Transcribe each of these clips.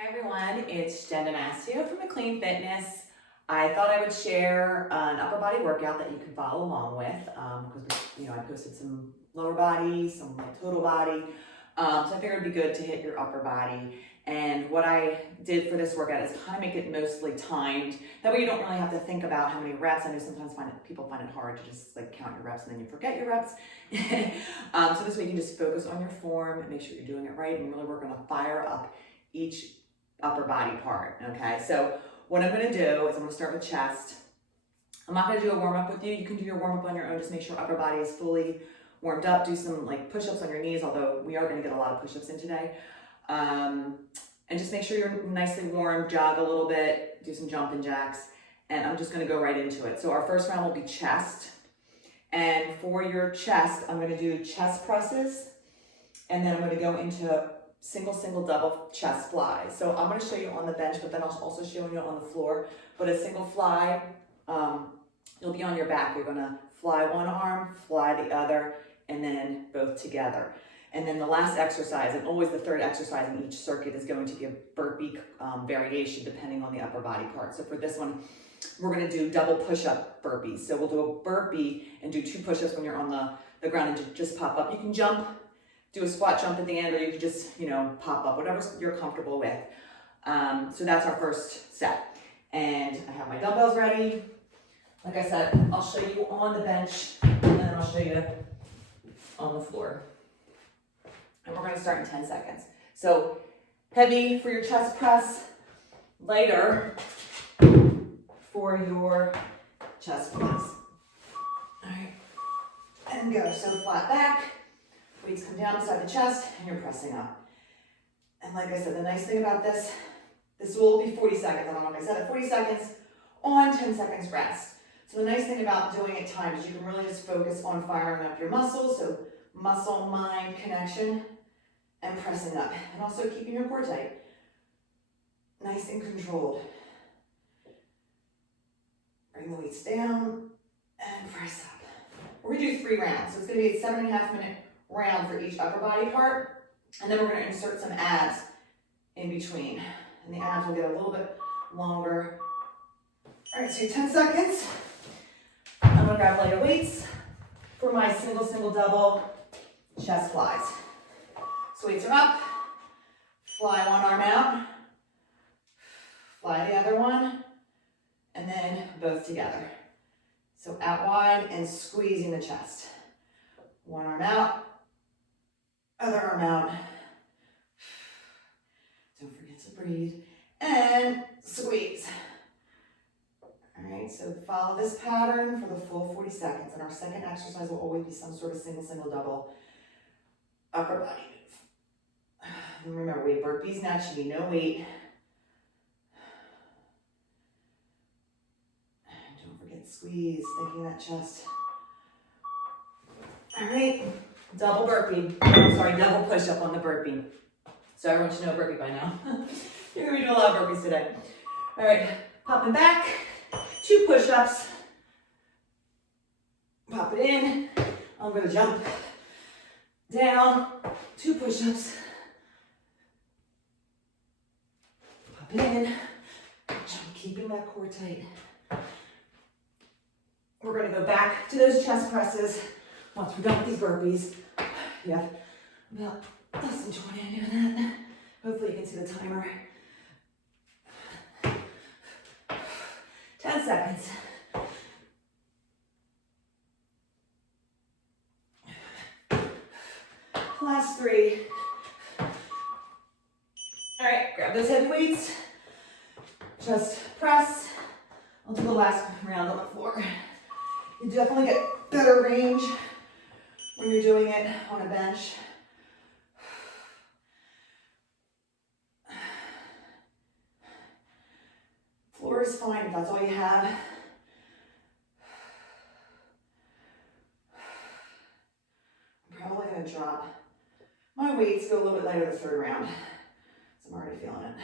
Hi everyone, it's Jen Damasio from McLane Fitness. I thought I would share an upper body workout that you can follow along with because I posted some lower body, some like total body. So I figured it'd be good to hit your upper body. And what I did for this workout is kind of make it mostly timed. That way you don't really have to think about how many reps. I know sometimes people find it hard to just like count your reps and then you forget your reps. So this way you can just focus on your form and make sure you're doing it right and really work on a fire up each upper body part, okay? So what I'm gonna do is I'm gonna start with chest. I'm not gonna do a warm up with you. You can do your warm up on your own. Just make sure upper body is fully warmed up. Do some like push-ups on your knees, although we are gonna get a lot of push-ups in today. And just make sure you're nicely warm, jog a little bit, do some jumping jacks, and I'm just gonna go right into it. So our first round will be chest. And for your chest, I'm gonna do chest presses, and then I'm gonna go into single, double chest flies. So I'm going to show you on the bench, but then I'll also show you on the floor. But a single fly, you'll be on your back. You're going to fly one arm, fly the other, and then both together. And then the last exercise, and always the third exercise in each circuit, is going to be a burpee variation depending on the upper body part. So for this one, we're going to do double push-up burpees. So we'll do a burpee and do 2 push-ups when you're on the ground and just pop up. You can jump, do a squat jump at the end, or you can just, pop up, whatever you're comfortable with. So that's our first set. And I have my dumbbells ready. Like I said, I'll show you on the bench, and then I'll show you on the floor. And we're gonna start in 10 seconds. So heavy for your chest press, lighter for your chest press. All right, and go, so flat back. Weights come down beside the chest and you're pressing up. And like I said, the nice thing about this will be 40 seconds. I don't know if I said it, 40 seconds on, 10 seconds rest. So the nice thing about doing it timed is you can really just focus on firing up your muscles. So muscle-mind connection and pressing up. And also keeping your core tight. Nice and controlled. Bring the weights down and press up. We're gonna do 3 rounds. So it's gonna be a 7.5 minute round for each upper body part, and then we're going to insert some abs in between, and the abs will get a little bit longer. All right, so 10 seconds. I'm going to grab lighter weights for my single, double chest flies. So weights are up, fly one arm out, fly the other one, and then both together. So out wide and squeezing the chest. One arm out, other arm out. Don't forget to breathe. And squeeze. All right, so follow this pattern for the full 40 seconds. And our second exercise will always be some sort of single, double upper body move. And remember, we have burpees next. You need no weight. And don't forget to squeeze, thinking that chest. All right. Double burpee. Double push-up on the burpee. So everyone should know burpee by now. You're gonna be doing a lot of burpees today. All right, popping back, 2 push-ups. Pop it in. I'm gonna jump down, 2 push-ups. Pop it in. Jump, keeping that core tight. We're gonna go back to those chest presses. Once we're done with these burpees, you have about less than 20 on doing that. Hopefully you can see the timer. 10 seconds. Last 3. All right, grab those heavy weights. Just press until the last round on the floor. You definitely get better range when you're doing it on a bench. Floor is fine if that's all you have. I'm probably gonna drop my weights, go a little bit lighter the 3rd round. So I'm already feeling it.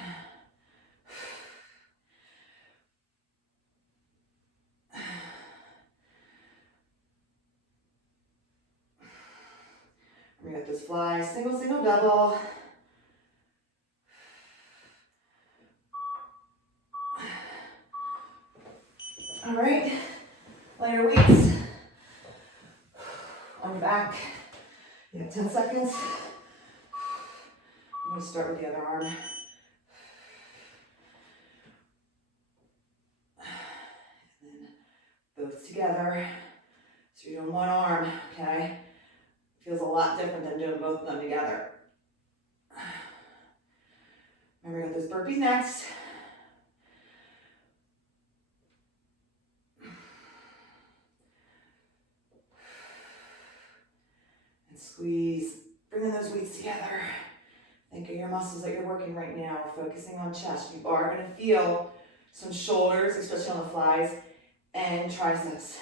We got this fly, single, double. All right, lighter weights on your back. You have 10 seconds. I'm going to start with the other arm. And then both together. So you're doing one arm, okay? Feels a lot different than doing both of them together. Remember, we got those burpees next. And squeeze, bringing those weights together. Think of your muscles that you're working right now. We're focusing on chest. You are going to feel some shoulders, especially on the flies, and triceps.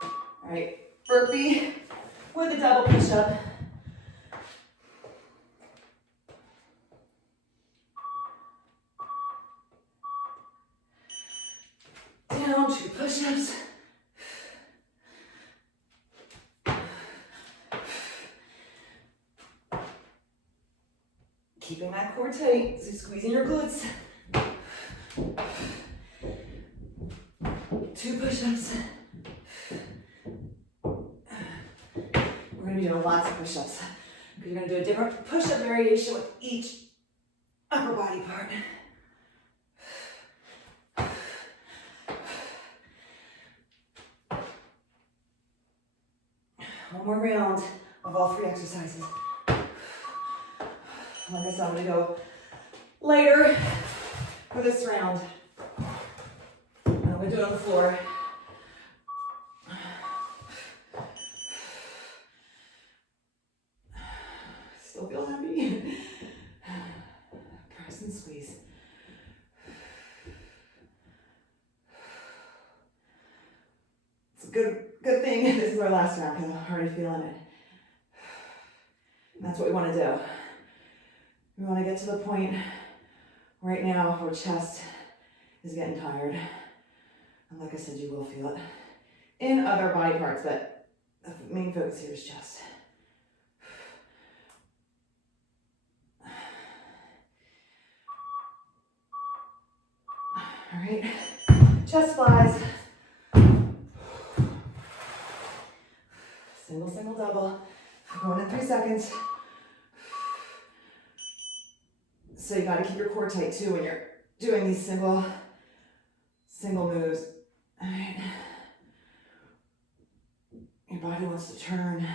All right, burpee with a double push-up. Down, 2 push-ups. Keeping that core tight, so squeezing your glutes. 2 push-ups. We're going to be doing lots of push-ups. You're going to do a different push-up variation with each upper body part. One more round of all 3 exercises. Like I said, I'm going to go lighter for this round. I'm going to do it on the floor. Still feel happy. Press and squeeze. It's a good thing this is our last round because I'm already feeling it. And that's what we want to do. We want to get to the point right now where chest is getting tired. And like I said, you will feel it in other body parts, but the main focus here is chest. All right, chest flies. Single, single, double. Going in 3 seconds. So you gotta keep your core tight too when you're doing these single moves. All right. Your body wants to turn.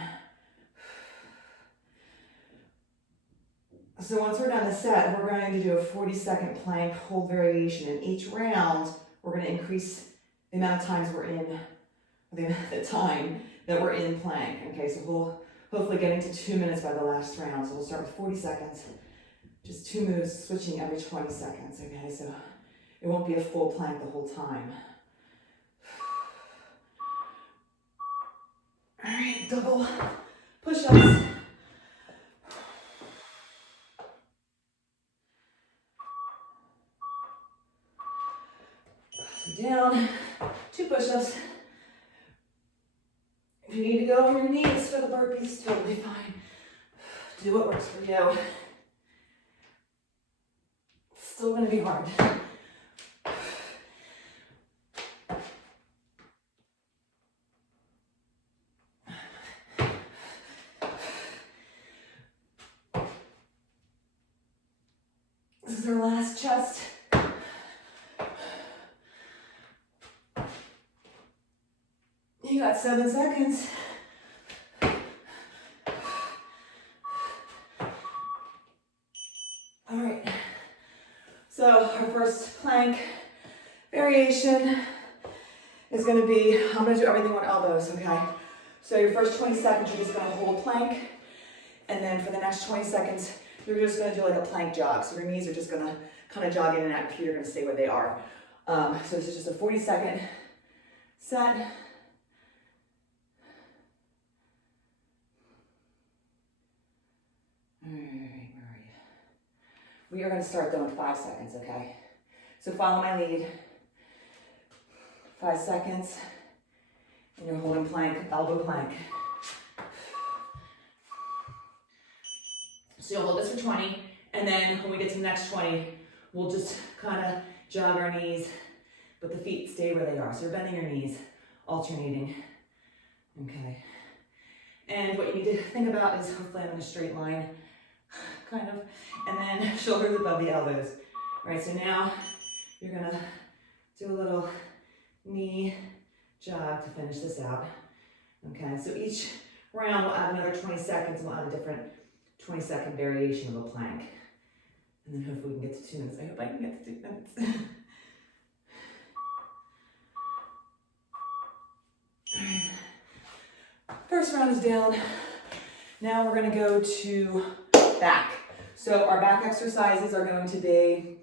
So once we're done the set, we're going to do a 40-second plank hold variation. In each round, we're going to increase the amount of times we're in, the time that we're in plank. Okay, so we'll hopefully get into 2 minutes by the last round. So we'll start with 40 seconds. Just 2 moves, switching every 20 seconds, okay? So it won't be a full plank the whole time. All right, double push-ups. Down, 2 push-ups. If you need to go on your knees for the burpees, totally fine. Do what works for you. Still gonna be hard. This is our last chest. You got 7 seconds. All right. So our first plank variation is going to be, I'm going to do everything on elbows, okay? So your first 20 seconds, you're just going to hold plank. And then for the next 20 seconds, you're just going to do like a plank jog. So your knees are just going to kind of jog in and out. Your feet are going to stay where they are. So this is just a 40-second set. All right, where are you? We are going to start though in 5 seconds, okay? So follow my lead. 5 seconds, and you're holding plank, elbow plank. So you'll hold this for 20, and then when we get to the next 20, we'll just kind of jog our knees but the feet stay where they are. So you're bending your knees, alternating. Okay. And what you need to think about is hopefully I'm in a straight line, kind of, and then shoulders above the elbows. All right, so now you're gonna do a little knee jog to finish this out. Okay, so each round we'll add another 20 seconds, and we'll add a different 20-second variation of a plank. And then hopefully we can get to 2 minutes. I hope I can get to 2 minutes. First round is down. Now we're gonna go to back. So our back exercises are going to be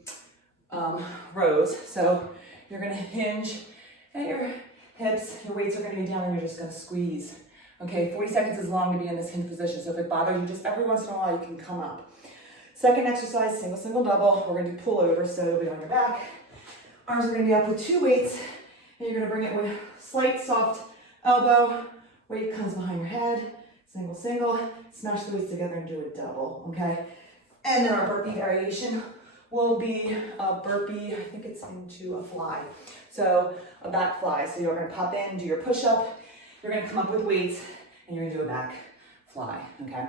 rows. So you're gonna hinge at your hips, your weights are gonna be down, and you're just gonna squeeze. Okay, 40 seconds is long to be in this hinge position, so if it bothers you, just every once in a while you can come up. Second exercise, single, single, double. We're gonna do pullover, so you'll be on your back. Arms are gonna be up with 2 weights, and you're gonna bring it with slight soft elbow. Weight comes behind your head. Single, single. Smash the weights together and do a double, okay? And then our burpee variation will be a burpee, I think it's into a fly. So a back fly. So you're gonna pop in, do your push-up. You're gonna come up with weights, and you're gonna do a back fly, okay?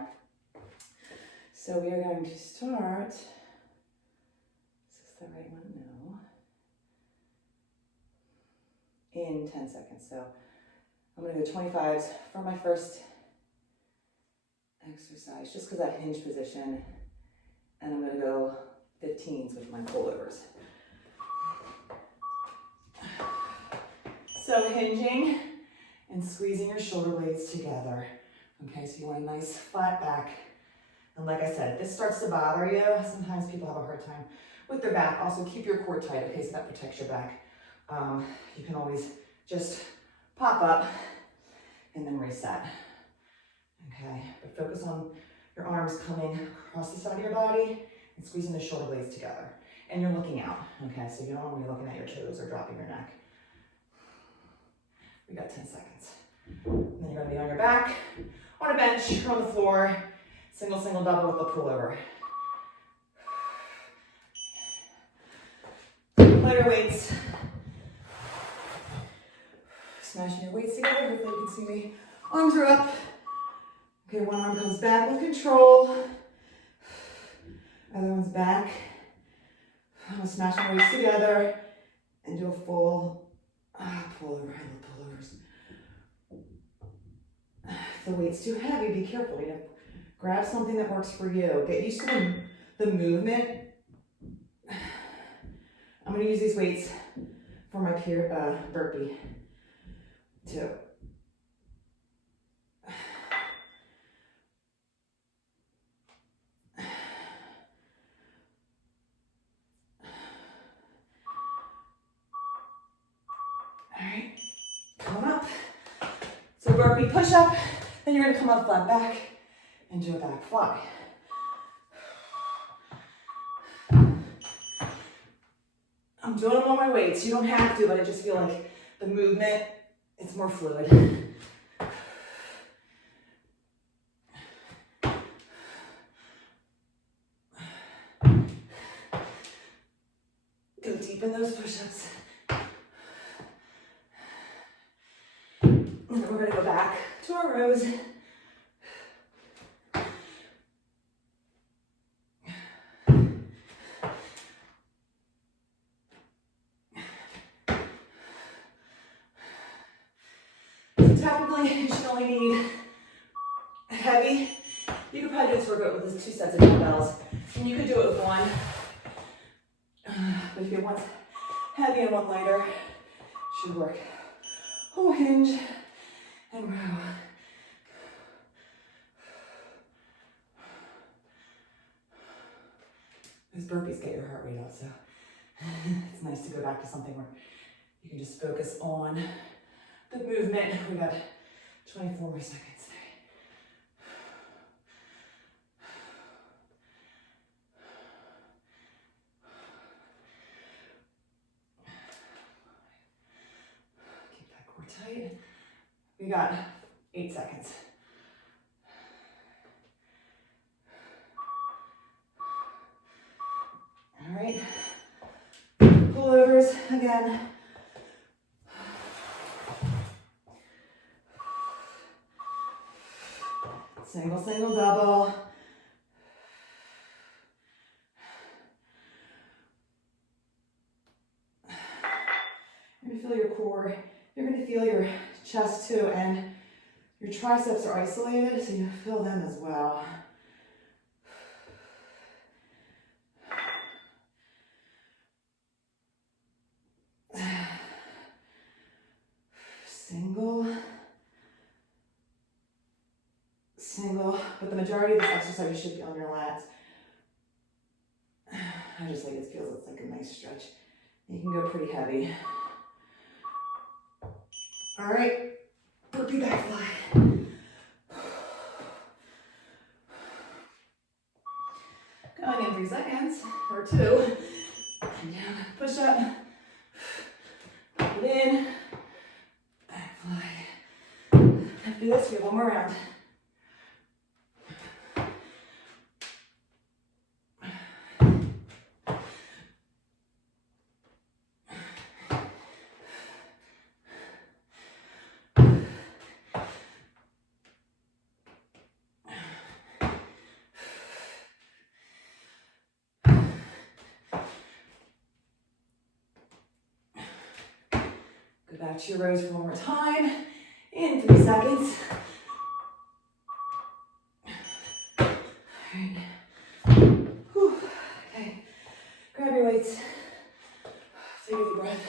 So we are going to start, is this the right one? No. In 10 seconds. So I'm gonna go 25s for my first exercise, just because that hinge position, and I'm gonna go 15s with my pullovers. So hinging and squeezing your shoulder blades together. Okay, so you want a nice flat back. And like I said, if this starts to bother you, sometimes people have a hard time with their back. Also keep your core tight, okay, so that protects your back. You can always just pop up and then reset. Okay, but focus on your arms coming across the side of your body and squeezing the shoulder blades together. And you're looking out, okay, so you don't want to be looking at your toes or dropping your neck. We got 10 seconds. And then you're gonna be on your back, on a bench, or on the floor, single, single, double with a pullover. Lighter weights. Smashing your weights together, hopefully you can see me. Arms are up. Okay, one arm comes back with control. Other one's back. I'm gonna smash my weights together and do a full pullover. I love pullovers. If the weight's too heavy, be careful. You know, grab something that works for you. Get used to the movement. I'm gonna use these weights for my burpee too. Alright, come up. So burpee push up, then you're gonna come up flat back and do a back fly. I'm doing them on my weights. You don't have to, but I just feel like the movement, it's more fluid. Go deep in those push-ups. And then we're gonna go back to our rows. Technically, you should only need heavy. You could probably just work it with 2 sets of dumbbells, and you could do it with one. But if you want heavy and one lighter, should work. Oh, hinge and row. Those burpees get your heart rate up, so it's nice to go back to something where you can just focus on the movement. We got 24 more seconds. Keep that core tight. We got 8 seconds. All right. Pullovers again. Single, single, double. You're gonna feel your core. You're gonna feel your chest too, and your triceps are isolated, so you feel them as well. Single, single, but the majority of this exercise you should be on your lats. I just like it feels like a nice stretch. You can go pretty heavy. All right, Burpee Back Fly. Going in 3 seconds, or 2. And down, push up, pop it in, back fly. After this, we have one more round. Go back to your rows for one more time. In 3 seconds. All right. Whew. Okay. Grab your weights. Take a deep breath.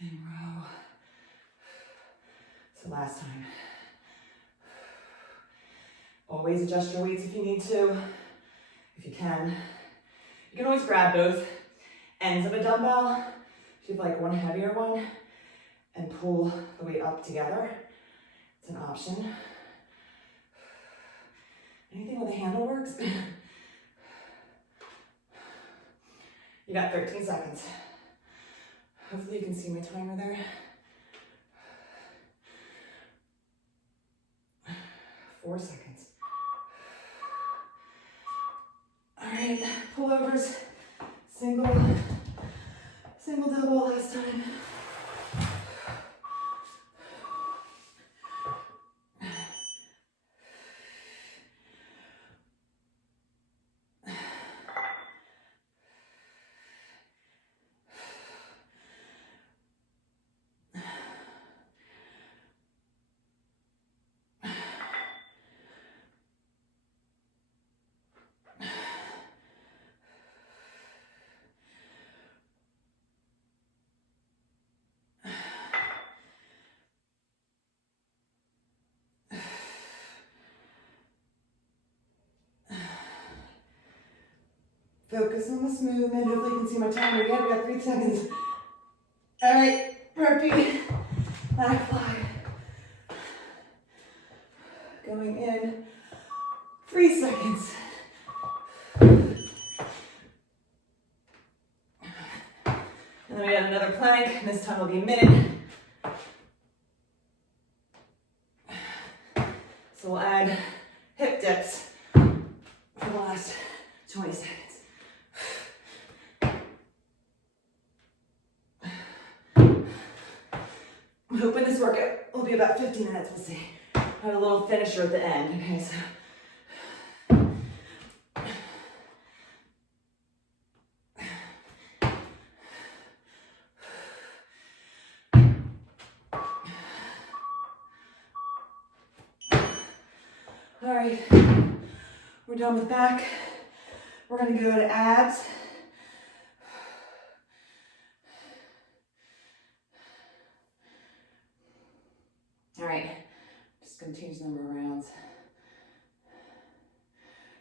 And row. So last time. Always adjust your weights if you need to. If you can. You can always grab both ends of a dumbbell. If you have like one heavier one, and pull the weight up together. It's an option. Anything with a handle works. You got 13 seconds. Hopefully you can see my timer there. 4 seconds. All right, pullovers, single, double last time. Focus on this movement. Hopefully you can see my timer. Yeah, we got 3 seconds. All right, burpee, back fly. Going in, 3 seconds. And then we got another plank, and this time will be a minute. So we'll add hip dips for the last 20 seconds. I'm hoping this workout will be about 15 minutes, we'll see. I have a little finisher at the end, okay, so. All right, we're done with back. We're gonna go to abs. All right, just gonna change the number of rounds.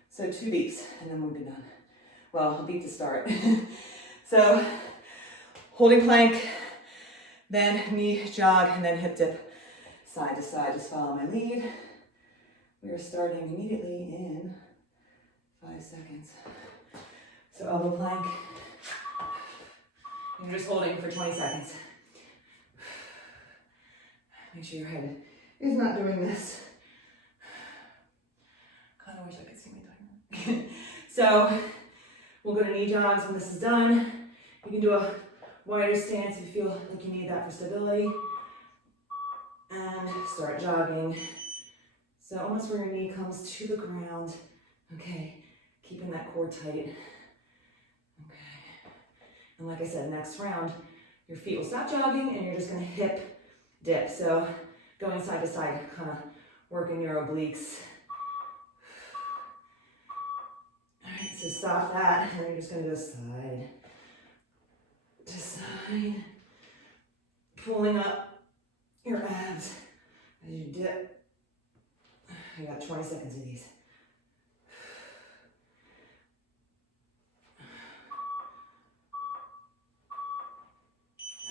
So 2 beats, and then we'll be done. Well, a beat to start. So, holding plank, then knee jog, and then hip dip, side to side. Just follow my lead. We are starting immediately in 5 seconds. So elbow plank. You're just holding for 20 seconds. Make sure your head is not doing this. Kind of wish I could see my timer. So we'll go to knee jogs when this is done. You can do a wider stance if you feel like you need that for stability. And start jogging. So almost where your knee comes to the ground. Okay, keeping that core tight. Okay. And like I said, next round, your feet will stop jogging and you're just gonna hip dip. So going side to side, kind of working your obliques. All right, so stop that, and then you're just gonna go side to side, pulling up your abs as you dip. You got 20 seconds of these.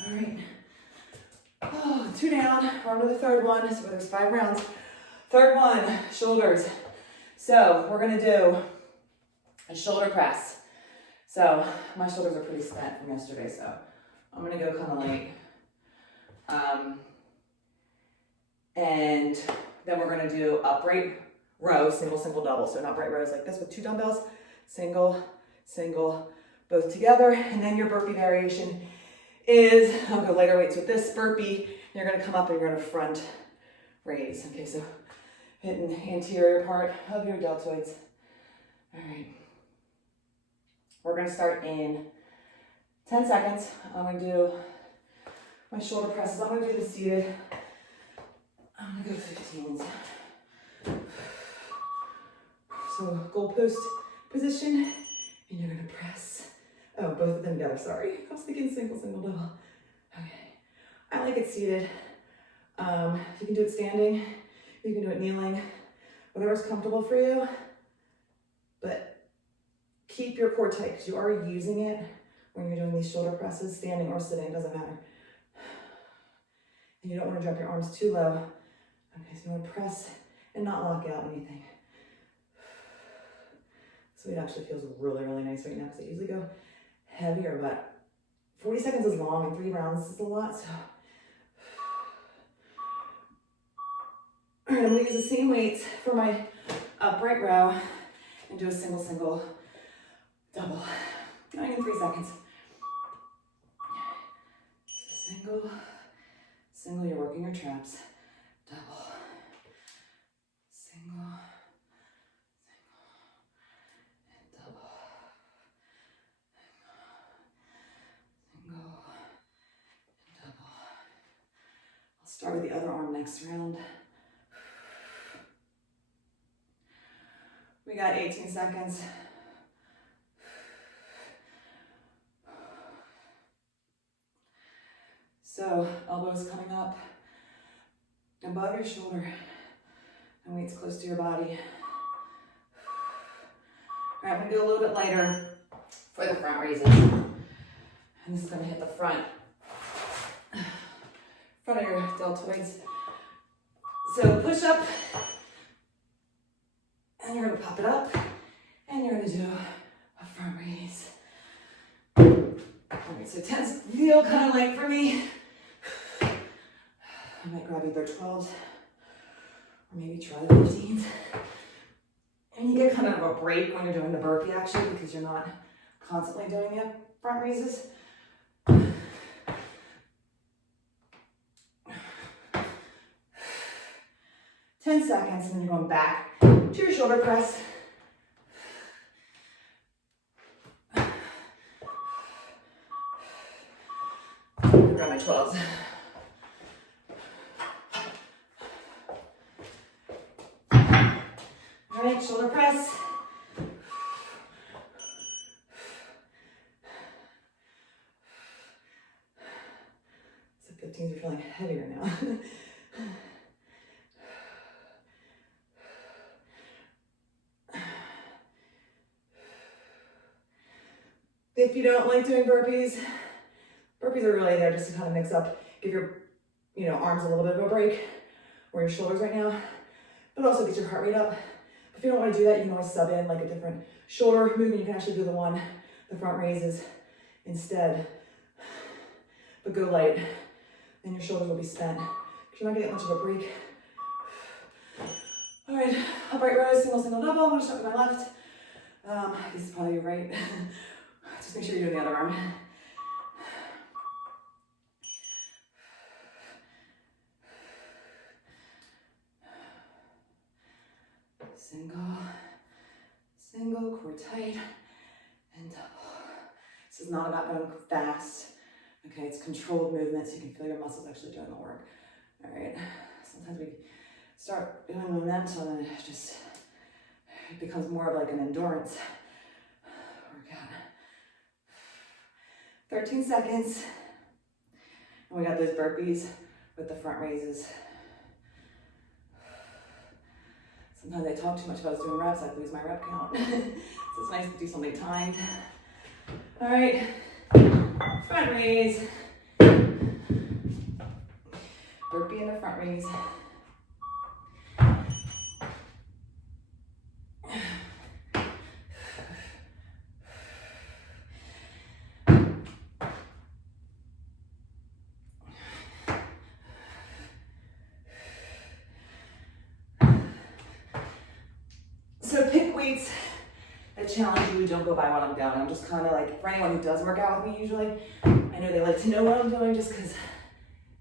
All right. Oh, 2 down. We're on to the third one. So there's 5 rounds. Third one, shoulders. So we're gonna do a shoulder press. So my shoulders are pretty spent from yesterday, so I'm gonna go kind of light. And then we're gonna do upright row, single, single, double. So an upright row is like this with 2 dumbbells, single, single, both together. And then your burpee variation is, I'll go lighter weights with this burpee. You're gonna come up and you're gonna front raise. Okay, so hitting the anterior part of your deltoids. All right. We're gonna start in 10 seconds. I'm gonna do my shoulder presses. I'm gonna do the seated. I'm gonna go 15s. So goalpost position, and you're gonna press. Oh, both of them together, sorry. I was thinking single, single, double. Okay, I like it seated. You can do it standing, you can do it kneeling, whatever's comfortable for you. But keep your core tight, because you are using it when you're doing these shoulder presses, standing or sitting, doesn't matter. And you don't want to drop your arms too low. Okay, so you want to press and not lock out anything. So it actually feels really, really nice right now, because I usually go heavier, but 40 seconds is long and 3 rounds is a lot, so. All right, I'm gonna use the same weights for my upright row and do a single, single, double. Going in 3 seconds. So single, single, you're working your traps. Double, single, and double, single, and double. I'll start with the other arm next round. We got 18 seconds. So elbows coming up above your shoulder and weights close to your body. All right, I'm gonna do a little bit lighter for the front raises. And this is gonna hit the front of your deltoids. So push up, and you're gonna pop it up, and you're gonna do a front raise. All right, so 10s feel kind of light for me. I might grab either 12s or maybe try the 15s. And you get kind of a break when you're doing the burpee actually, because you're not constantly doing the front raises. 10 seconds, and then you're going back to your shoulder press. Grab my 12s. All right, shoulder press. So 15s are feeling heavier now. If you don't like doing burpees, burpees are really there just to kind of mix up, give your arms a little bit of a break, or your shoulders right now, but also get your heart rate up. If you don't want to do that, you can always sub in like a different shoulder movement. You can actually do the front raises instead, but go light, and your shoulders will be spent, because you're not gonna get much of a break. All right, upright rows, single, single, double. I'm gonna start with my left. This is probably your right. Just make sure you're doing the other arm. single, core tight, and double. This is not about going fast. Okay, it's controlled movement, so you can feel your muscles actually doing the work. All right, sometimes we start doing momentum and it becomes more of like an endurance workout. 13 seconds. And we got those burpees with the front raises. Sometimes I talk too much if I was doing reps, I'd lose my rep count. So it's nice to do something timed. All right, front raise. Burpee in the front raise. So pick weights that challenge you. Don't go by what I'm doing. I'm just kind of like, for anyone who does work out with me usually, I know they like to know what I'm doing just because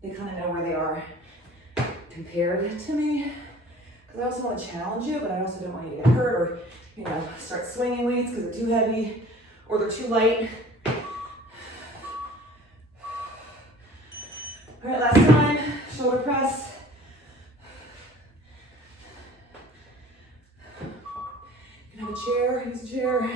they kind of know where they are compared to me. Because I also want to challenge you, but I also don't want you to get hurt or, you know, start swinging weights because they're too heavy or they're too light. All right, last time, shoulder press. You can have a chair, use a chair.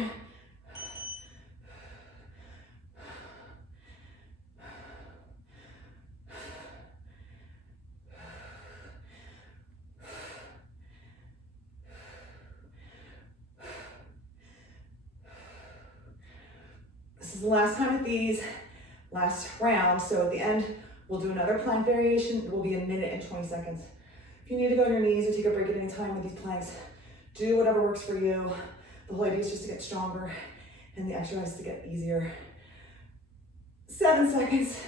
This is the last time with these, last round. So at the end, we'll do another plank variation. It will be 1 minute and 20 seconds. If you need to go on your knees or take a break at any time with these planks, do whatever works for you. The whole idea is just to get stronger and the exercise to get easier. 7 seconds.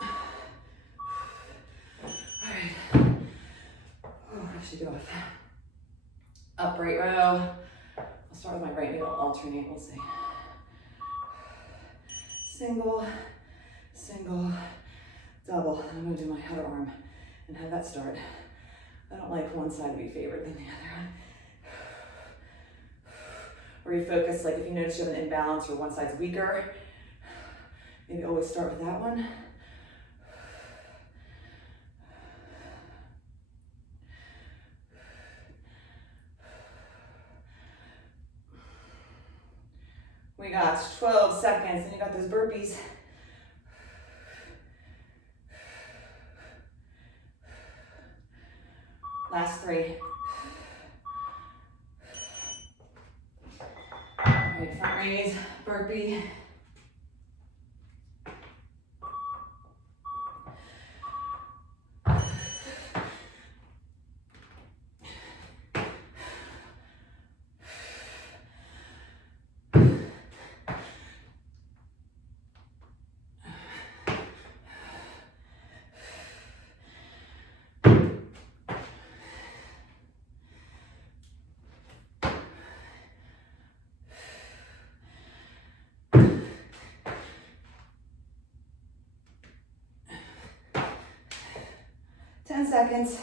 All right. Oh, I should go with that. Upright row. I'll start with my right knee, I'll alternate, we'll see. Single, single, double. I'm gonna do my other arm and have that start. I don't like one side to be favored than the other. Or you focus, like if you notice you have an imbalance or one side's weaker, maybe always start with that one. We got 12 seconds, and you got those burpees. Last 3. All right, front raise, burpee. Seconds.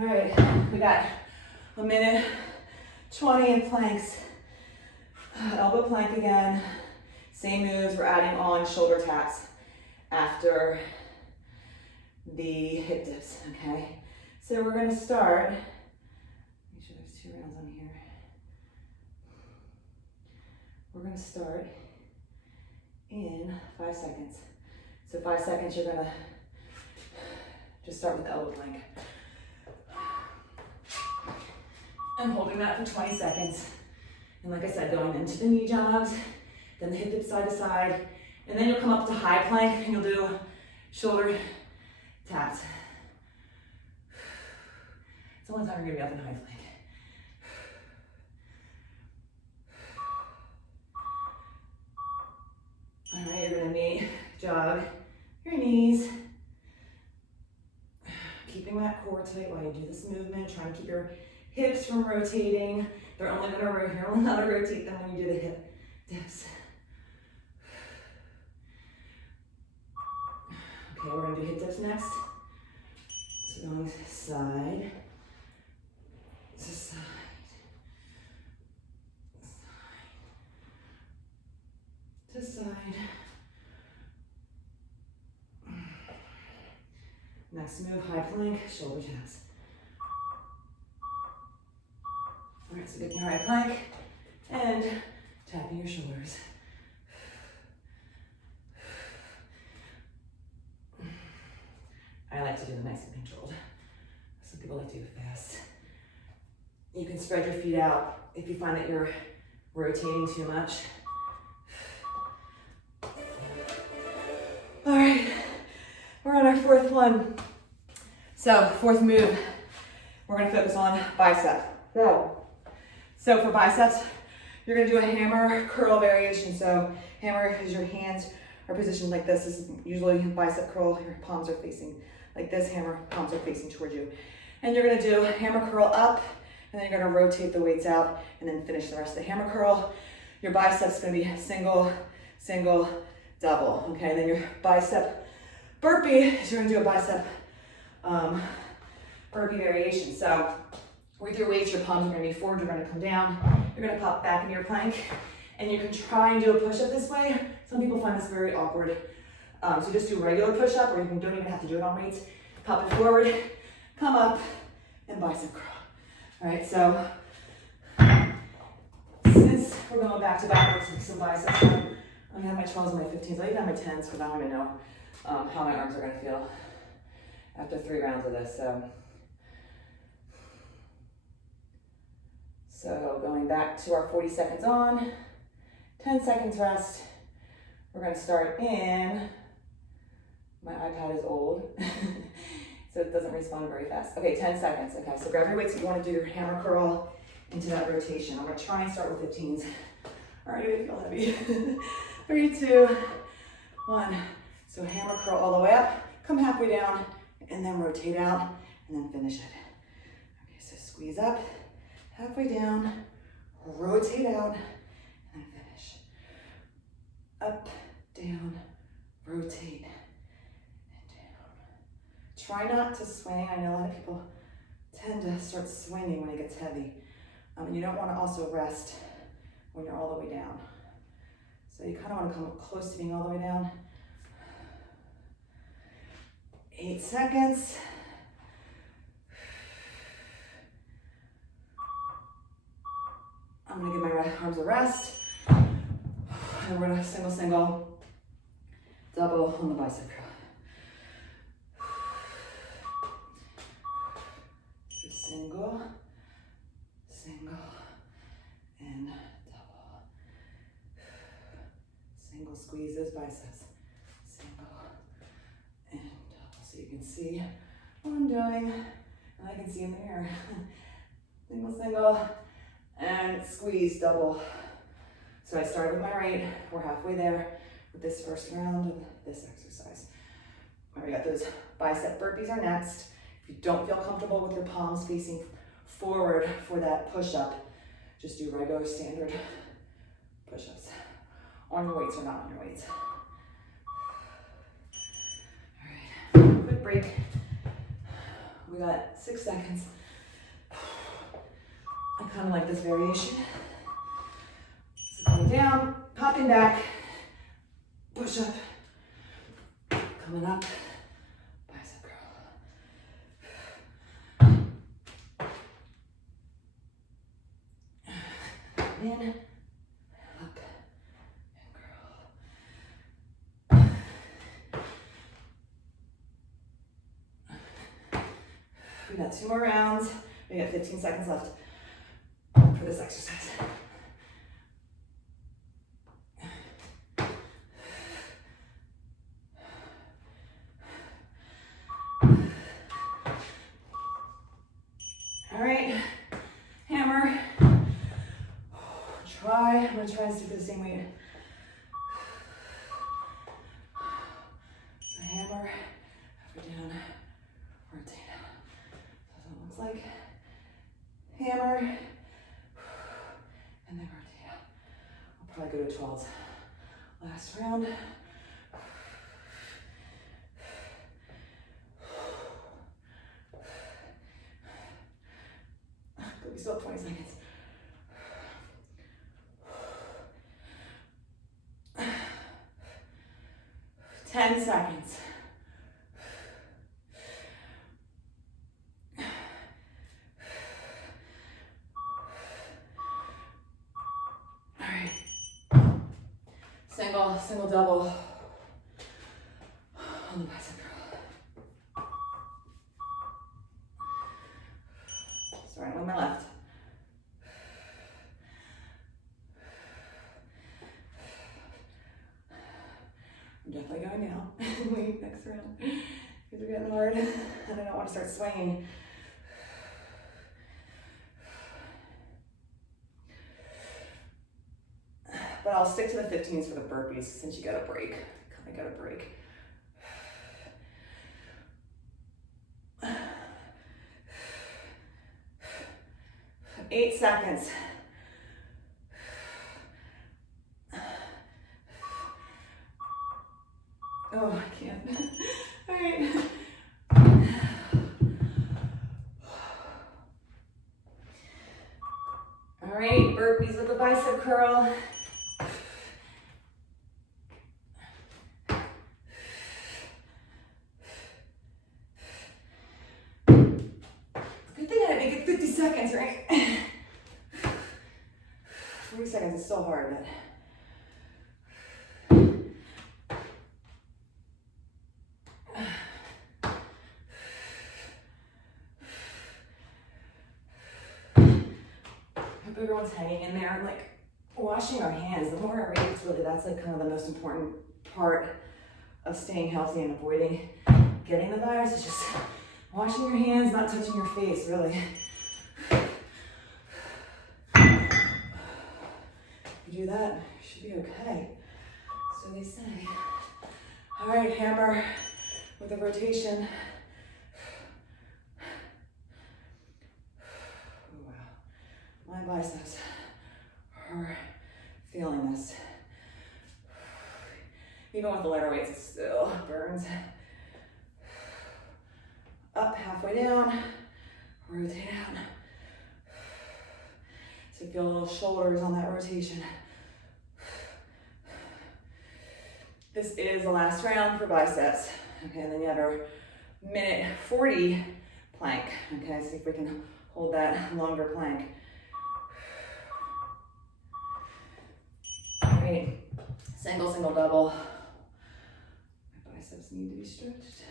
All right, we got 1 minute 20 in planks. Elbow plank again. Same moves, we're adding on shoulder taps after the hip dips, okay? So we're gonna start, make sure there's 2 rounds on here. We're gonna start in 5 seconds. So 5 seconds, you're gonna just start with the elbow plank. And holding that for 20 seconds. And like I said, going into the knee jogs, then the hip dip side to side, and then you'll come up to high plank and you'll do shoulder taps. It's the only time you're gonna be up in high plank. All right, you're gonna knee jog your knees. Keeping that core tight while you do this movement, trying to keep your hips from rotating. You're only gonna rotate them when you do the hip dips. Okay, we're gonna do hip dips next. So going side to side, side to side. Next move, high plank, shoulder taps. All right, so getting your high plank and tapping your shoulders. I like to do the nice and controlled. Some people like to do it fast. You can spread your feet out if you find that you're rotating too much. All right, we're on our fourth one. So fourth move, we're gonna focus on bicep. So for biceps, you're gonna do a hammer curl variation. So hammer is your hands are positioned like this. This is usually bicep curl, your palms are facing like this, hammer, palms are facing towards you. And you're gonna do hammer curl up, and then you're gonna rotate the weights out, and then finish the rest of the hammer curl. Your biceps gonna be single, single, double, okay? Then your bicep burpee is you're gonna do a bicep burpee variation. So with your weights, your palms are gonna be forward, you're gonna come down, you're gonna pop back into your plank, and you can try and do a push-up this way. Some people find this very awkward. So just do regular push-up, or you don't even have to do it on weights. Pop it forward, come up, and bicep curl. All right, so since we're going back to back, let's do some biceps. I'm gonna have my 12s and my 15s. I even have my 10s because I don't even know how my arms are gonna feel after 3 rounds of this. So going back to our 40 seconds on, 10 seconds rest. We're gonna start in, my iPad is old, so it doesn't respond very fast. Okay, 10 seconds. Okay, so grab your weights if you wanna do your hammer curl into that rotation. I'm gonna try and start with 15s. All right, I feel heavy. 3, 2, 1. So hammer curl all the way up, come halfway down, and then rotate out, and then finish it. Okay, so squeeze up, halfway down, rotate out, and then finish. Up, down, rotate, and down. Try not to swing. I know a lot of people tend to start swinging when it gets heavy. You don't want to also rest when you're all the way down. So you kind of want to come close to being all the way down. 8 seconds. I'm gonna give my arms a rest. And we're gonna single, single, double on the bicep curl. So single, single, and double. Single squeezes biceps. Single and double. So you can see what I'm doing, and I can see in the mirror. Single, single, and squeeze, double. So I started with my right, we're halfway there with this first round of this exercise. All right, we got those bicep burpees are next. If you don't feel comfortable with your palms facing forward for that push-up, just do regular standard push-ups. On your weights or not on your weights. All right, quick break. We got 6 seconds. I kind of like this variation. So coming down, popping back, push up, coming up, bicep curl. In, up, and curl. We got 2 more rounds. We got 15 seconds left for this exercise. All right, hammer. I'm gonna try and stick to the same weight. So hammer, halfway down, rotate. That's what it looks like. Hammer, and then rotate out. I'll probably go to 12s. Last round. We still have 20 seconds. 10 seconds. All right. Single, double on the bicep curl. Starting with my left. I'm definitely going down. Wait, next round. These are getting hard, and I don't want to start swinging. But I'll stick to the 15s for the burpees since you got a break. I got a break. 8 seconds. Oh, I can't. All right. All right, burpees with the bicep curl. Good thing I didn't make it 50 seconds, right? 40 seconds is so hard, but. Everyone's hanging in there, like washing our hands. The more I read, really, that's like kind of the most important part of staying healthy and avoiding getting the virus is just washing your hands, not touching your face, really. If you do that, you should be okay. So they say. All right, hammer with a rotation. My biceps are feeling this. Even with the lighter weights, it still burns. Up, halfway down, rotate out. So feel little shoulders on that rotation. This is the last round for biceps. Okay, and then you have our minute 40 plank. Okay, see if we can hold that longer plank. Great. Single, double. My biceps need to be stretched.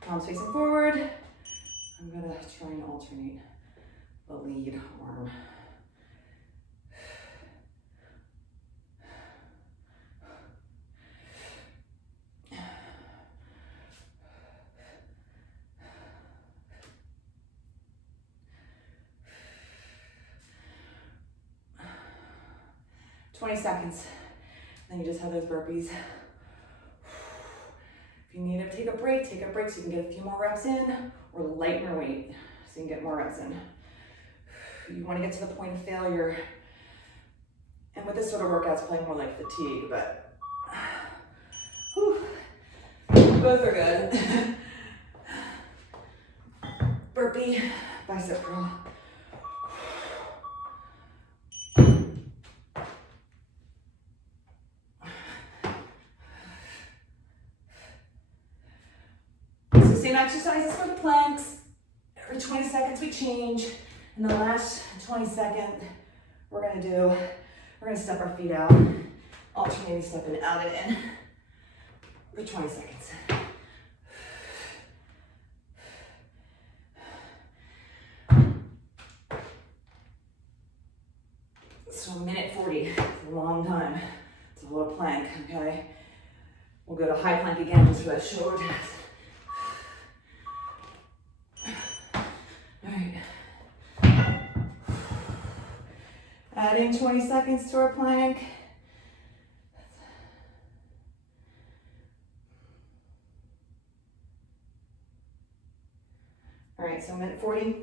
Palms facing forward. I'm gonna try and alternate the lead arm. $20 seconds. Then you just have those burpees. If you need to take a break so you can get a few more reps in, or lighten your weight so you can get more reps in. You want to get to the point of failure. And with this sort of workout, it's probably more like fatigue, but whew, both are good. Burpee, bicep curl. Same exercises for the planks. Every 20 seconds we change. And the last 20 seconds, we're gonna step our feet out, alternating stepping out and in for 20 seconds. So a minute 40, it's a long time to hold a plank, okay? We'll go to high plank again just for that shoulder test. Adding 20 seconds to our plank. All right, so minute 40,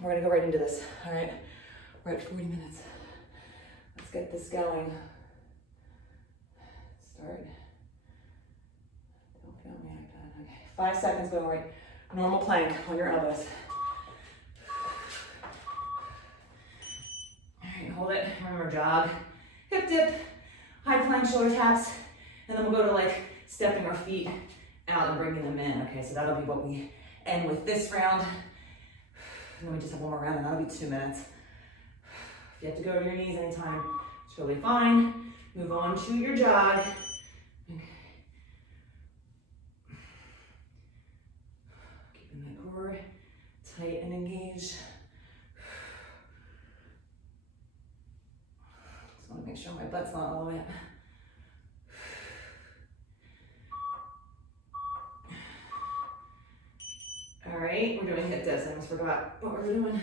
we're gonna go right into this. All right, We're at 40 minutes. Let's get this going. Start. Don't film me, iPad. Okay, 5 seconds, go right. Normal plank on your elbows. All right, hold it. Remember, jog, hip dip, high plank, shoulder taps, and then we'll go to like stepping our feet out and bringing them in. Okay, so that'll be what we end with this round. And then we just have one more round, and that'll be 2 minutes. If you have to go to your knees anytime, it's totally fine. Move on to your jog. Okay. Keeping that core tight and engaged. Just want to make sure my butt's not all the way up. All right, we're doing hip dips. I almost forgot what we were doing.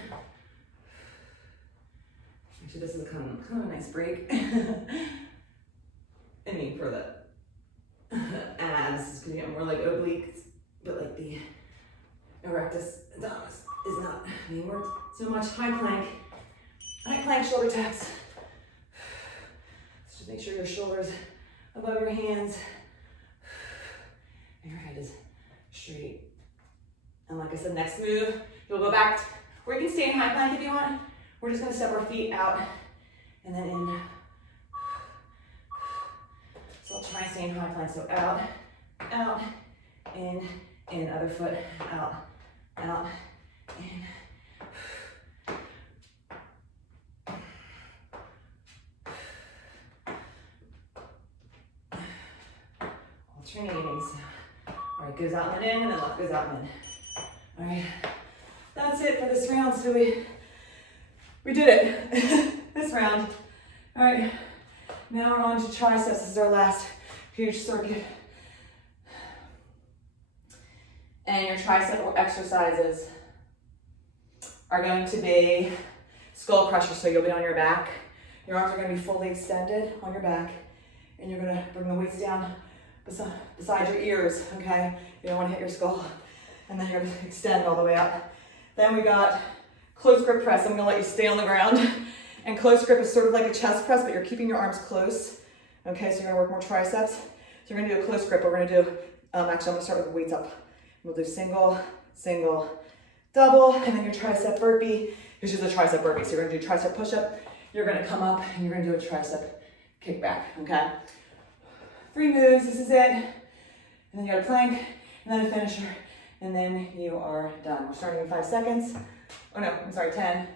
Actually, this is kind of a nice break. I mean, for the abs, it's gonna get more like obliques, but like the erectus abdominis is not being worked so much. High plank, shoulder taps. So just make sure your shoulders above your hands, and your head is straight. And like I said, next move, you'll go back, or you can stay in high plank if you want. We're just gonna step our feet out and then in. So I'll try and stay in high plank. So out, out, in, other foot, out, in. Alternating. All right, goes out and in, and then left goes out and in. All right, that's it for this round. So we did it this round. All right, now we're on to triceps. This is our last huge circuit. And your tricep exercises are going to be skull crushers. So you'll be on your back. Your arms are going to be fully extended on your back, and you're going to bring the weights down beside your ears. Okay, you don't want to hit your skull. And then you're going to extend all the way up. Then we got close grip press. I'm going to let you stay on the ground. And close grip is sort of like a chest press, but you're keeping your arms close. Okay, so you're going to work more triceps. So you're going to do a close grip. We're going to do, actually I'm going to start with the weights up. We'll do single, single, double, and then your tricep burpee. Here's just a tricep burpee. So you're going to do tricep push-up. You're going to come up, and you're going to do a tricep kickback, okay? 3 moves, this is it. And then you got a plank, and then a finisher. And then you are done. We're starting in 5 seconds. Oh no, I'm sorry, 10.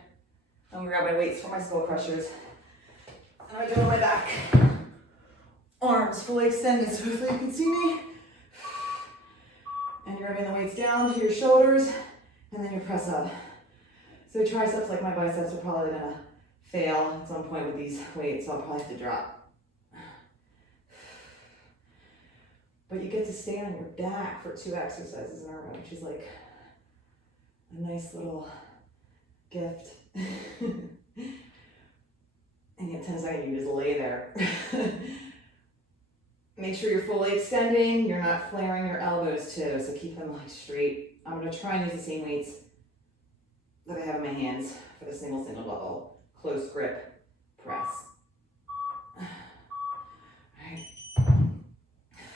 I'm gonna grab my weights for my Skullcrushers. And I do it on my back. Arms fully extended so hopefully you can see me. And you're bringing the weights down to your shoulders, and then you press up. So triceps, like my biceps, are probably gonna fail at some point with these weights, so I'll probably have to drop. But you get to stay on your back for 2 exercises in a row, which is like a nice little gift. And yet 10 seconds, you just lay there. Make sure you're fully extending, you're not flaring your elbows too, so keep them like straight. I'm gonna try and use the same weights that I have in my hands for the single, double, close grip press. All right.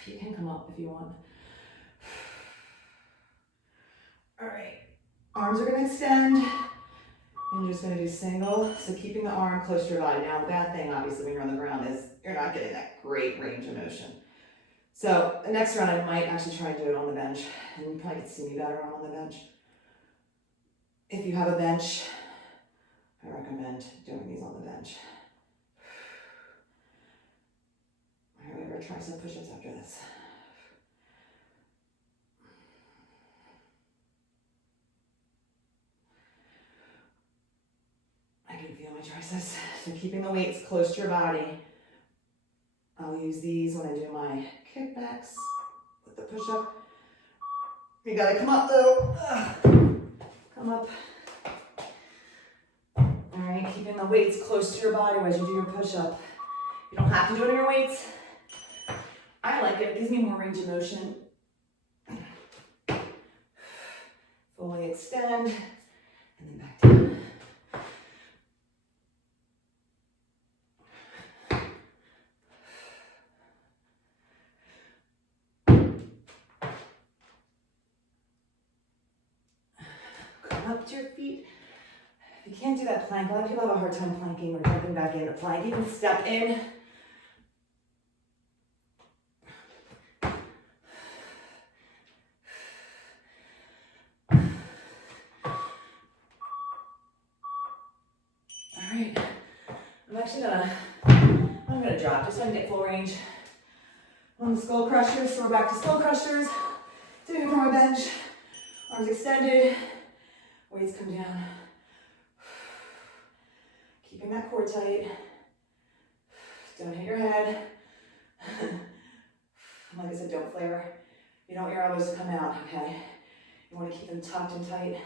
You can come up if you want. All right, arms are gonna extend, and you're just gonna do single, so keeping the arm close to your body. Now, the bad thing, obviously, when you're on the ground is you're not getting that great range of motion. So the next round, I might actually try and do it on the bench, and you probably can see me better on the bench. If you have a bench, I recommend doing these on the bench. All right, we're gonna try some push-ups after this. I can feel my triceps. So keeping the weights close to your body. I'll use these when I do my kickbacks with the push-up. You gotta come up though. Come up. All right, keeping the weights close to your body as you do your push-up. You don't have to do it on your weights. I like it, it gives me more range of motion. Fully extend, and then back down. do that plank. A lot of people have a hard time planking or jumping back in a plank. You can step in. All right. I'm gonna drop just so I can get full range on the Skullcrushers. So we're back to Skullcrushers. Doing it from a bench. Arms extended. Weights come down. Keeping that core tight. Don't hit your head. Like I said, don't flare. You don't want your elbows to come out, okay? You want to keep them tucked and tight.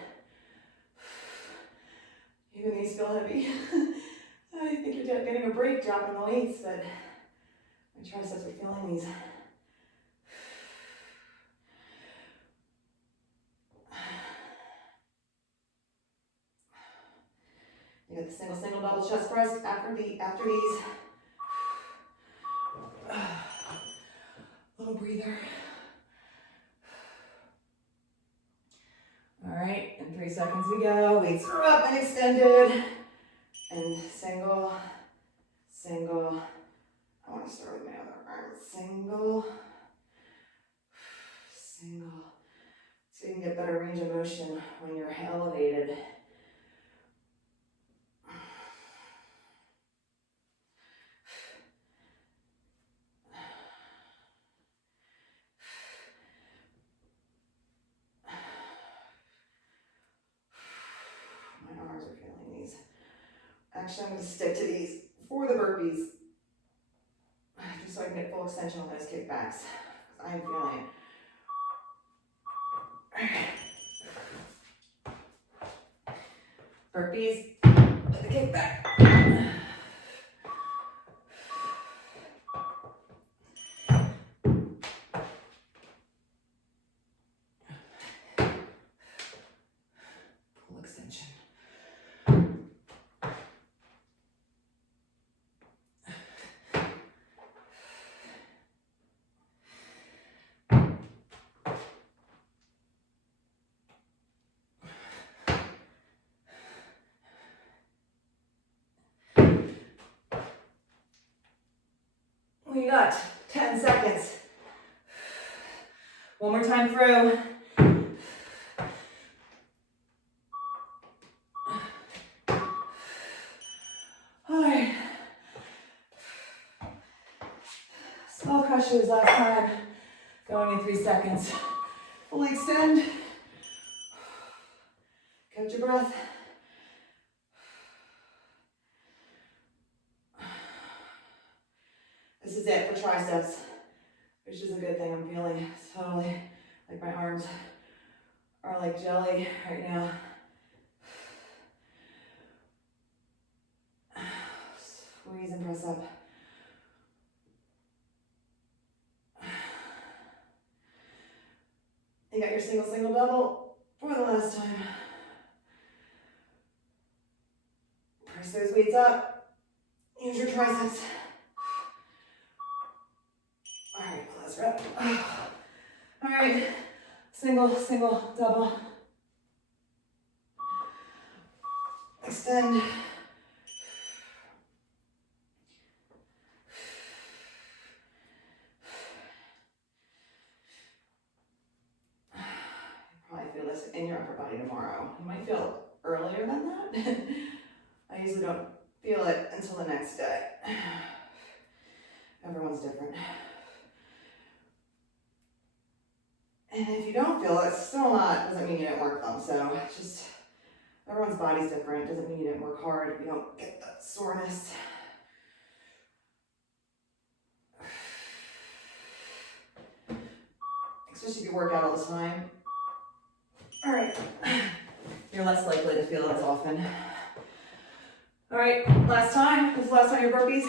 Even these feel heavy. I think you're getting a break dropping the weights, but my triceps are feeling these. You got the single, double chest press after these. Little breather. All right, in 3 seconds we go. Weights are up and extended. And single. I want to start with my other arm. Single. So you can get better range of motion when you're elevated. My arms are feeling these. Actually, I'm going to stick to these for the burpees, just so I can get full extension on those kickbacks. I'm feeling it. Burpees with the kickback. Pull extension. We got 10 seconds. One more time through. All right. Skullcrushers last time. Going in 3 seconds. Fully extend. Catch your breath. This is it for triceps, which is a good thing. I'm feeling totally like my arms are like jelly right now. Squeeze and press up. You got your single, double for the last time. Press those weights up. Use your triceps. All right, last rep. All right, single, double. Extend. Probably feel this in your upper body tomorrow. You might feel it earlier than that. I usually don't feel it until the next day. Everyone's different. And if you don't feel it, doesn't mean you didn't work them. So it's just, everyone's body's different. Doesn't mean you didn't work hard if you don't get that soreness. Especially if you work out all the time. All right, you're less likely to feel it as often. All right, last time. This is the last time your burpees.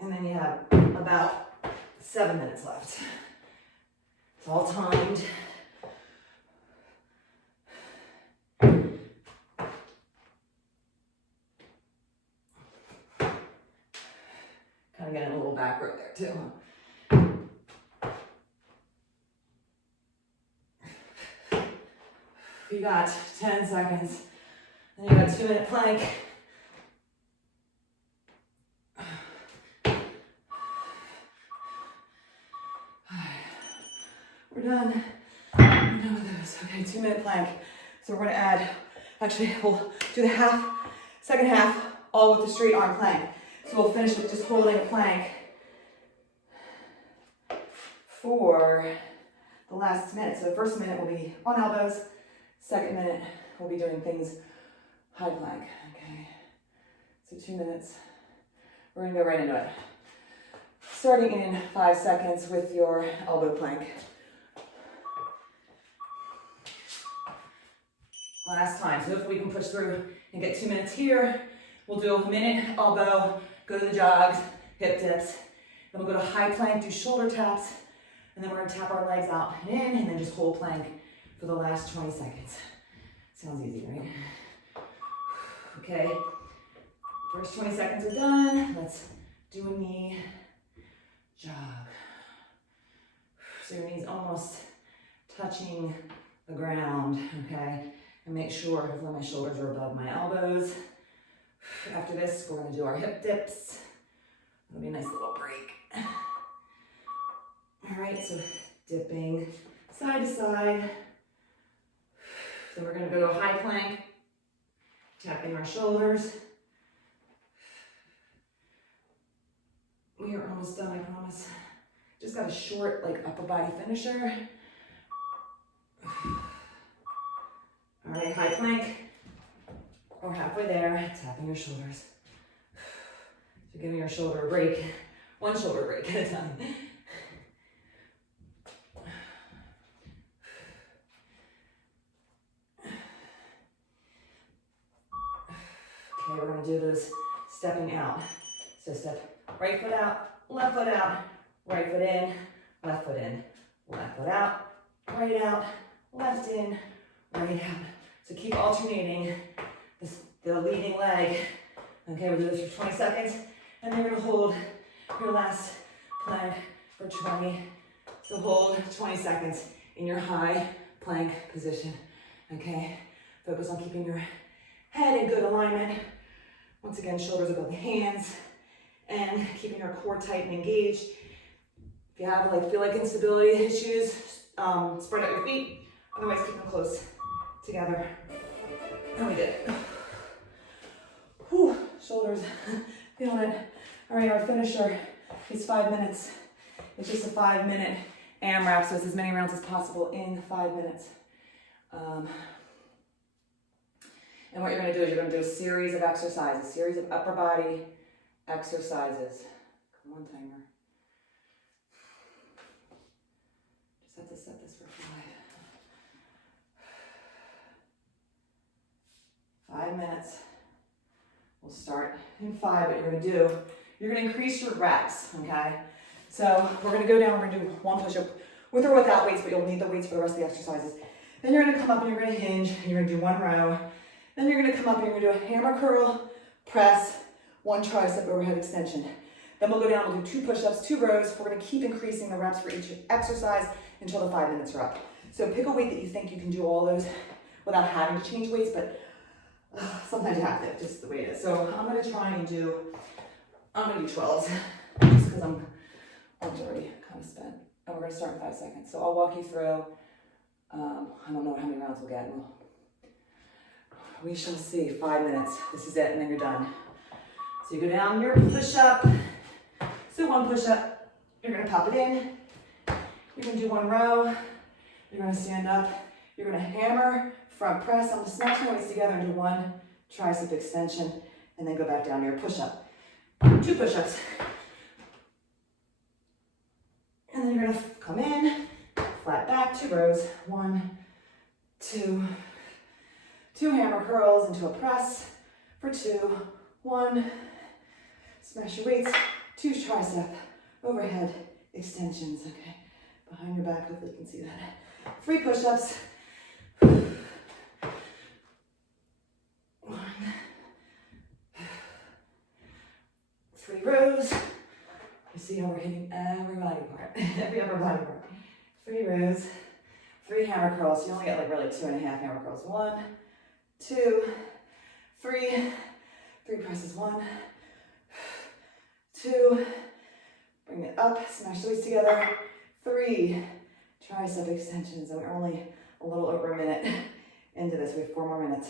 And then you have about 7 minutes left. It's all timed. Kind of getting a little back row there too. You got 10 seconds. Then you got a 2-minute plank. We're done. We're done with those. Okay, 2-minute plank. So we're gonna add, actually we'll do the second half, all with the straight arm plank. So we'll finish with just holding a plank for the last minute. So the first minute will be on elbows. Second minute, we'll be doing things high plank, okay? So 2 minutes. We're gonna go right into it. Starting in 5 seconds with your elbow plank. Last time, so if we can push through and get 2 minutes here, we'll do a minute elbow, go to the jogs, hip dips. Then we'll go to high plank, do shoulder taps, and then we're gonna tap our legs out and in, and then just hold plank for the last 20 seconds. Sounds easy, right? Okay, first 20 seconds are done. Let's do a knee jog. So your knees almost touching the ground, okay? And make sure that my shoulders are above my elbows. After this, we're gonna do our hip dips. It'll be a nice little break. All right, so dipping side to side. Then we're gonna go to a high plank, tapping our shoulders. We are almost done, I promise. Just got a short, like, upper body finisher. All right, high plank. We're halfway there, tapping your shoulders. So giving your shoulder a break, one shoulder break at a time. Okay, we're gonna do those stepping out. So step right foot out, right foot in, left foot in, left foot out, left in, right out. So keep alternating the leading leg. Okay, we'll do this for 20 seconds, and then we're gonna hold your last plank for 20. So hold 20 seconds in your high plank position, okay? Focus on keeping your head in good alignment. Once again, shoulders above the hands, and keeping your core tight and engaged. If you have feel like instability issues, spread out your feet. Otherwise, keep them close together. And we did it. Whew, shoulders, feeling it. All right, our finisher is 5 minutes. It's just a 5-minute AMRAP, so it's as many rounds as possible in 5 minutes. And what you're gonna do is you're gonna do a series of exercises, a series of upper body exercises. Come on, timer. Just have to set this for 5 minutes. We'll start in 5. What you're gonna do, you're gonna increase your reps, okay? So we're gonna go down, we're gonna do one push-up with or without weights, but you'll need the weights for the rest of the exercises. Then you're gonna come up and you're gonna hinge, and you're gonna do 1 row. Then you're gonna come up and you're gonna do a hammer curl, press, 1 tricep overhead extension. Then we'll go down, we'll do 2 push-ups, 2 rows. We're gonna keep increasing the reps for each exercise until the 5 minutes are up. So pick a weight that you think you can do all those without having to change weights, but sometimes you have to, just the way it is. So I'm gonna try and do, I'm gonna do 12s, just because I'm already kind of spent. And we're gonna start in 5 seconds. So I'll walk you through, I don't know how many rounds we'll get. We shall see. 5 minutes. This is it, and then you're done. So you go down your push-up. So 1 push-up. You're gonna pop it in. You're gonna do 1 row. You're gonna stand up. You're gonna hammer, front press. I'm gonna smash my weights together and do 1 tricep extension, and then go back down to your push-up. 2 push-ups. And then you're gonna come in, flat back, 2 rows. 1, 2, 2 hammer curls into a press for 2, 1, smash your weights, 2 tricep overhead extensions, okay, behind your back, hopefully you can see that. 3 push-ups, 1, 3 rows. You see how we're hitting every body part, every upper body part. 3 rows 3 hammer curls. So you only get like really 2.5 hammer curls. 1, 2, 3. 3 presses. 1, 2. Bring it up. Smash the weights together. 3 tricep extensions. And we're only a little over a minute into this. We have 4 more minutes.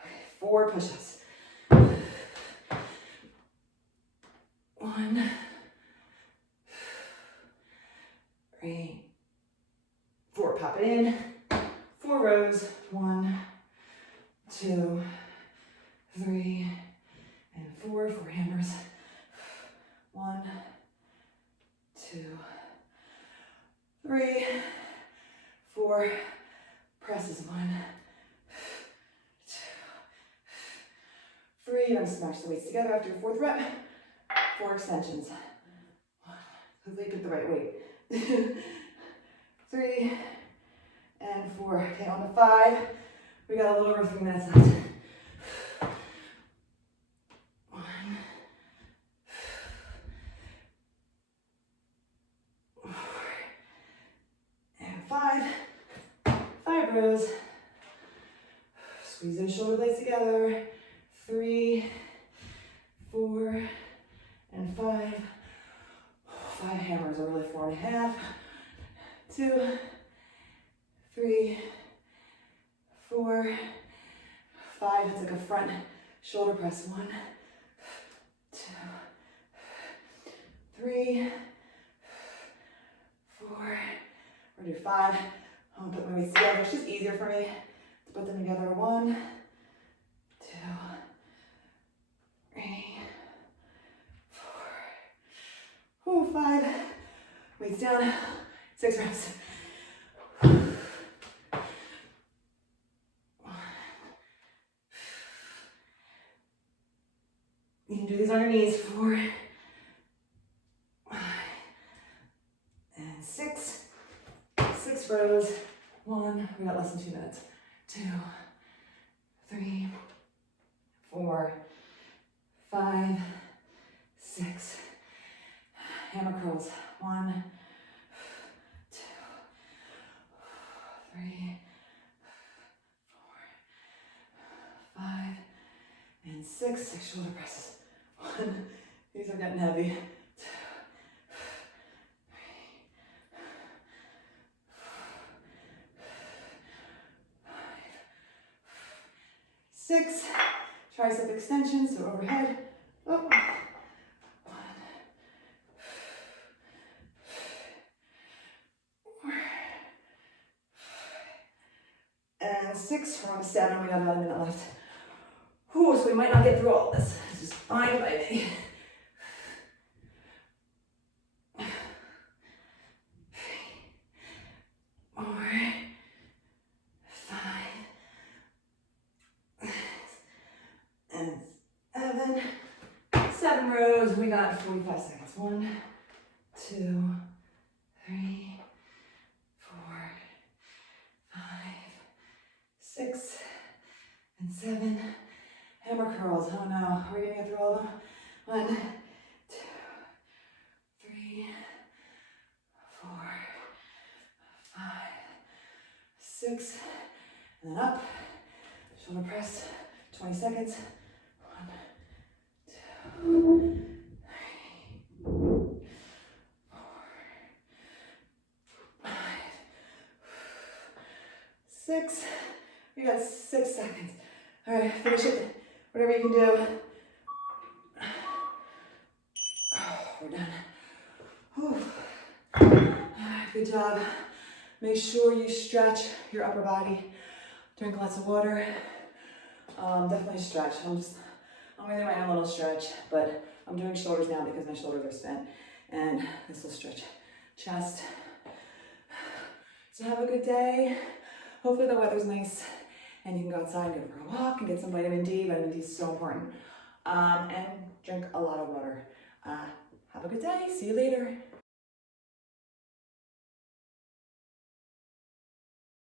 Okay, 4 push-ups. 1, 3, 4. Pop it in. 4 rows. 1, 2, 3, and 4. 4 hammers. 1, 2, 3, 4. Presses. 1, 2, 3. You're going to smash the weights together after your 4th rep. 4 extensions. 1. Hopefully you pick the right weight. 3 and 4. Okay, on to 5. We got a little over 3 minutes left. 1, 4, and 5. 5 rows. Squeeze those shoulder blades together. 3, 4, and 5. 5 hammers are really 4.5. 2, 3, 4, 5. It's like a front shoulder press. 1, 2, 3, 4. We're gonna do 5. I'm gonna put my weights together. It's just easier for me to put them together. 1, 2, 3, 4. 5. Weights down. 6 reps. 1. You can do these on your knees. 4, 5, and 6. 6 rows. 1. We got less than 2 minutes. 2, 3, 4, 5, 6. Hammer curls. 1, 2, 3, 4, 5, and 6. 6 shoulder presses. 1. These are getting heavy. 2, 3, 4, 5, 6. Tricep extensions, so overhead. Up. 1. And 6, we're on to 7, we got about a minute left. Whew, so we might not get through all of this. This is fine by me. 3, 4, 5, and 7. 7 rows, we got 45 seconds. 1, 2, 3, 4, 5, 6, and 7. Hammer curls. Oh no, are we gonna get through all of them? 1, 2, 3, 4, 5, 6, and then up. Shoulder press. 20 seconds. 1, 2, 3, 4, 5, 6. We got 6 seconds. All right, finish it. Whatever you can do. Oh, we're done. Whew. All right, good job. Make sure you stretch your upper body. Drink lots of water. Definitely stretch. I'm gonna do my own little stretch, but I'm doing shoulders now because my shoulders are spent. And this will stretch chest. So have a good day. Hopefully the weather's nice and you can go outside, go for a walk and get some vitamin D. Vitamin D is so important. And drink a lot of water. Have a good day. See you later.